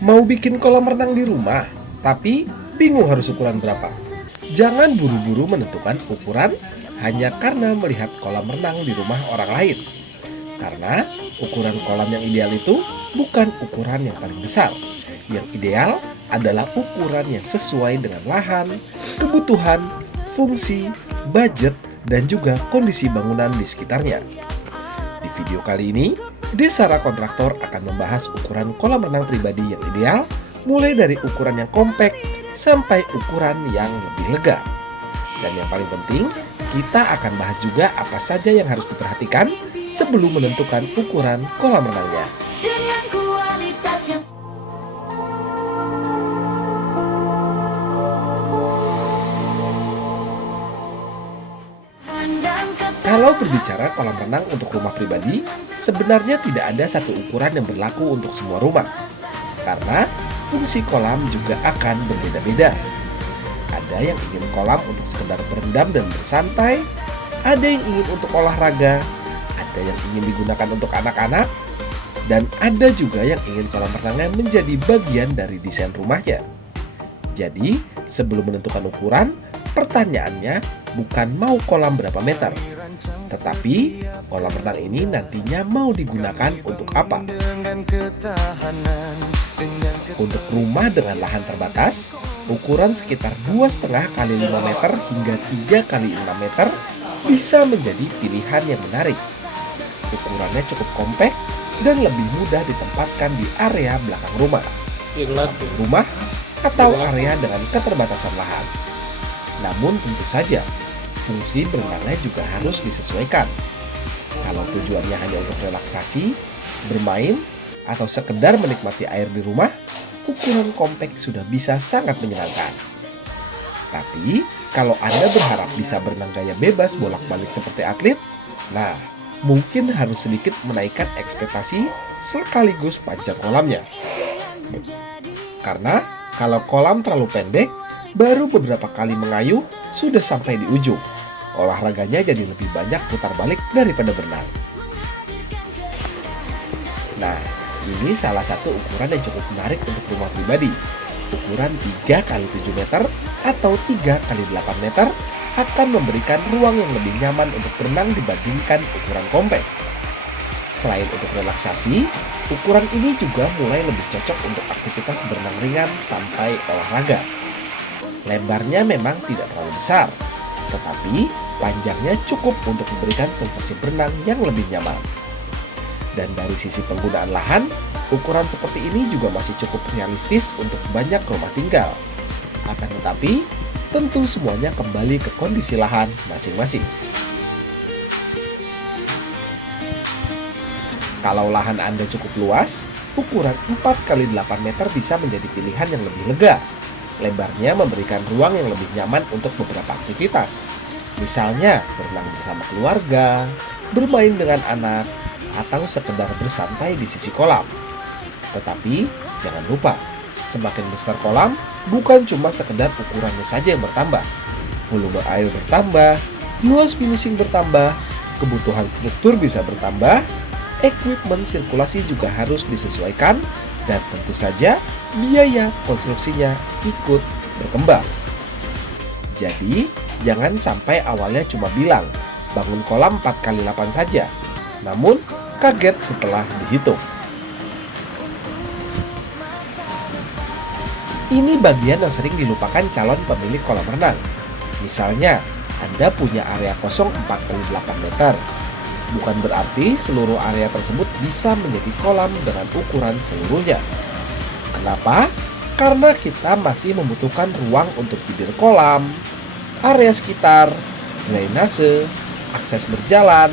Mau bikin kolam renang di rumah, tapi bingung harus ukuran berapa? Jangan buru-buru menentukan ukuran hanya karena melihat kolam renang di rumah orang lain. Karena ukuran kolam yang ideal itu bukan ukuran yang paling besar. Yang ideal adalah ukuran yang sesuai dengan lahan, kebutuhan, fungsi, budget, dan juga kondisi bangunan di sekitarnya. Di video kali ini, Desara Kontraktor akan membahas ukuran kolam renang pribadi yang ideal, mulai dari ukuran yang kompak sampai ukuran yang lebih lega. Dan yang paling penting, kita akan bahas juga apa saja yang harus diperhatikan sebelum menentukan ukuran kolam renangnya. Dengan kualitas yang Kalau berbicara kolam renang untuk rumah pribadi, sebenarnya tidak ada satu ukuran yang berlaku untuk semua rumah. Karena fungsi kolam juga akan berbeda-beda. Ada yang ingin kolam untuk sekedar berendam dan bersantai, ada yang ingin untuk olahraga, ada yang ingin digunakan untuk anak-anak, dan ada juga yang ingin kolam renangnya menjadi bagian dari desain rumahnya. Jadi, sebelum menentukan ukuran, pertanyaannya bukan mau kolam berapa meter, tetapi kolam renang ini nantinya mau digunakan untuk apa? Untuk rumah dengan lahan terbatas, ukuran sekitar 2,5 kali 5 meter hingga 3 kali 6 meter bisa menjadi pilihan yang menarik. Ukurannya cukup kompak dan lebih mudah ditempatkan di area belakang rumah, samping rumah, atau area dengan keterbatasan lahan. Namun tentu saja, fungsi berenangnya juga harus disesuaikan. Kalau tujuannya hanya untuk relaksasi, bermain, atau sekedar menikmati air di rumah, ukuran kompak sudah bisa sangat menyenangkan. Tapi, kalau Anda berharap bisa berenang gaya bebas bolak-balik seperti atlet, nah, mungkin harus sedikit menaikkan ekspektasi sekaligus panjang kolamnya. Karena, kalau kolam terlalu pendek, baru beberapa kali mengayuh sudah sampai di ujung. Olahraganya jadi lebih banyak putar balik daripada berenang. Nah, ini salah satu ukuran yang cukup menarik untuk rumah pribadi. Ukuran 3 kali 7 meter atau 3 kali 8 meter akan memberikan ruang yang lebih nyaman untuk berenang dibandingkan ukuran kompak. Selain untuk relaksasi, ukuran ini juga mulai lebih cocok untuk aktivitas berenang ringan sampai olahraga. Lebarnya memang tidak terlalu besar, tetapi panjangnya cukup untuk memberikan sensasi berenang yang lebih nyaman. Dan dari sisi penggunaan lahan, ukuran seperti ini juga masih cukup realistis untuk banyak rumah tinggal. Akan tetapi, tentu semuanya kembali ke kondisi lahan masing-masing. Kalau lahan Anda cukup luas, ukuran 4 kali 8 meter bisa menjadi pilihan yang lebih lega. Lebarnya memberikan ruang yang lebih nyaman untuk beberapa aktivitas. Misalnya berenang bersama keluarga, bermain dengan anak, atau sekedar bersantai di sisi kolam. Tetapi jangan lupa, semakin besar kolam, bukan cuma sekedar ukurannya saja yang bertambah. Volume air bertambah, luas finishing bertambah, kebutuhan struktur bisa bertambah, equipment sirkulasi juga harus disesuaikan, dan tentu saja biaya konstruksinya ikut berkembang. Jadi, jangan sampai awalnya cuma bilang, bangun kolam 4 kali 8 saja, namun kaget setelah dihitung. Ini bagian yang sering dilupakan calon pemilik kolam renang. Misalnya, Anda punya area kosong 4 kali 8 meter. Bukan berarti seluruh area tersebut bisa menjadi kolam dengan ukuran seluruhnya. Kenapa? Karena kita masih membutuhkan ruang untuk bibir kolam, area sekitar, drainase, akses berjalan,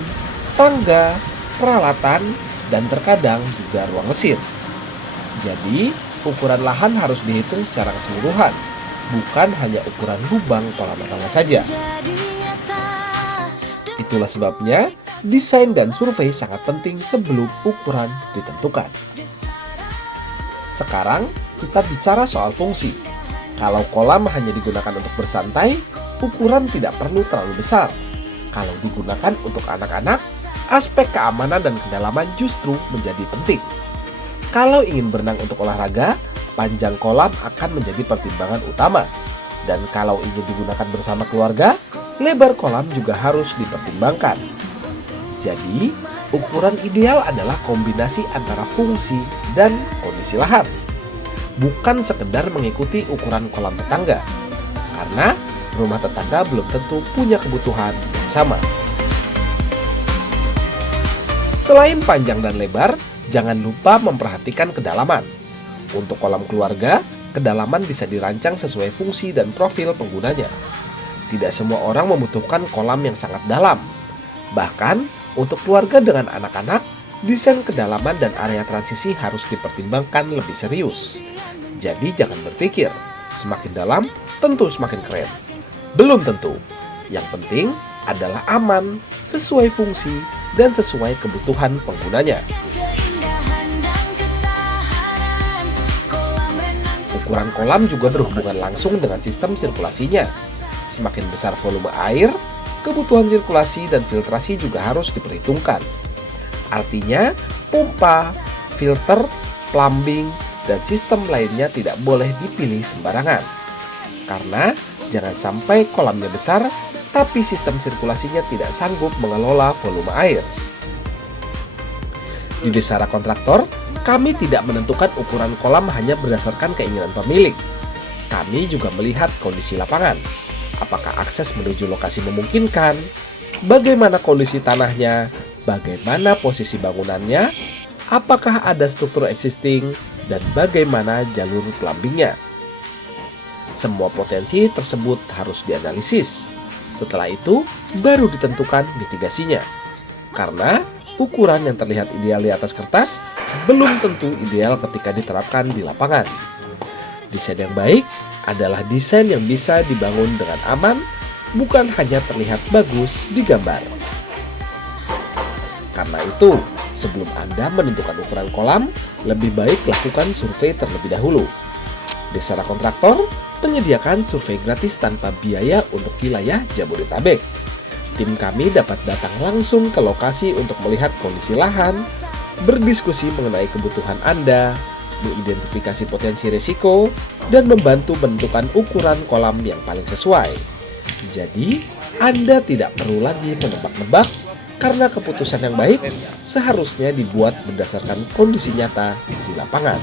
tangga, peralatan, dan terkadang juga ruang mesin. Jadi, ukuran lahan harus dihitung secara keseluruhan, bukan hanya ukuran lubang kolam renangnya saja. Itulah sebabnya, desain dan survei sangat penting sebelum ukuran ditentukan. Sekarang, kita bicara soal fungsi. Kalau kolam hanya digunakan untuk bersantai, ukuran tidak perlu terlalu besar. Kalau digunakan untuk anak-anak, aspek keamanan dan kedalaman justru menjadi penting. Kalau ingin berenang untuk olahraga, panjang kolam akan menjadi pertimbangan utama. Dan kalau ingin digunakan bersama keluarga, lebar kolam juga harus dipertimbangkan. Jadi, ukuran ideal adalah kombinasi antara fungsi dan kondisi lahan. Bukan sekedar mengikuti ukuran kolam tetangga. Karena rumah tetangga belum tentu punya kebutuhan yang sama. Selain panjang dan lebar, jangan lupa memperhatikan kedalaman. Untuk kolam keluarga, kedalaman bisa dirancang sesuai fungsi dan profil penggunanya. Tidak semua orang membutuhkan kolam yang sangat dalam. Bahkan, untuk keluarga dengan anak-anak, desain kedalaman dan area transisi harus dipertimbangkan lebih serius. Jadi jangan berpikir, semakin dalam tentu semakin keren. Belum tentu. Yang penting adalah aman, sesuai fungsi, dan sesuai kebutuhan penggunanya. Keindahan dan ketahanan kolam renang. Ukuran kolam juga berhubungan langsung dengan sistem sirkulasinya. Semakin besar volume air, kebutuhan sirkulasi dan filtrasi juga harus diperhitungkan. Artinya, pompa, filter, plumbing, dan sistem lainnya tidak boleh dipilih sembarangan. Karena jangan sampai kolamnya besar, tapi sistem sirkulasinya tidak sanggup mengelola volume air. Di Desara Kontraktor, kami tidak menentukan ukuran kolam hanya berdasarkan keinginan pemilik. Kami juga melihat kondisi lapangan. Apakah akses menuju lokasi memungkinkan? Bagaimana kondisi tanahnya? Bagaimana posisi bangunannya? Apakah ada struktur existing? Dan bagaimana jalur plumbingnya? Semua potensi tersebut harus dianalisis. Setelah itu, baru ditentukan mitigasinya. Karena ukuran yang terlihat ideal di atas kertas belum tentu ideal ketika diterapkan di lapangan. Desain yang baik adalah desain yang bisa dibangun dengan aman, bukan hanya terlihat bagus di gambar. Karena itu, sebelum Anda menentukan ukuran kolam, lebih baik lakukan survei terlebih dahulu. Desara Kontraktor menyediakan survei gratis tanpa biaya untuk wilayah Jabodetabek. Tim kami dapat datang langsung ke lokasi untuk melihat kondisi lahan, berdiskusi mengenai kebutuhan Anda, mengidentifikasi potensi risiko, dan membantu menentukan ukuran kolam yang paling sesuai. Jadi, Anda tidak perlu lagi menebak-nebak karena keputusan yang baik seharusnya dibuat berdasarkan kondisi nyata di lapangan.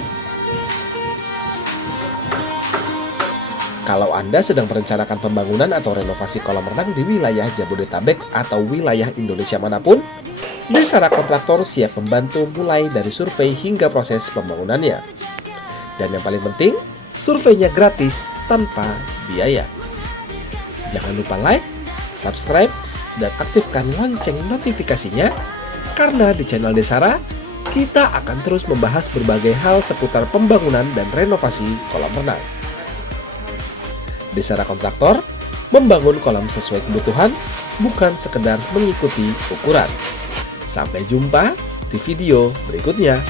Kalau Anda sedang merencanakan pembangunan atau renovasi kolam renang di wilayah Jabodetabek atau wilayah Indonesia manapun, Desara Kontraktor siap membantu mulai dari survei hingga proses pembangunannya. Dan yang paling penting, surveinya gratis tanpa biaya. Jangan lupa like, subscribe, dan aktifkan lonceng notifikasinya, karena di channel Desara, kita akan terus membahas berbagai hal seputar pembangunan dan renovasi kolam renang. Desara Kontraktor membangun kolam sesuai kebutuhan, bukan sekedar mengikuti ukuran. Sampai jumpa di video berikutnya.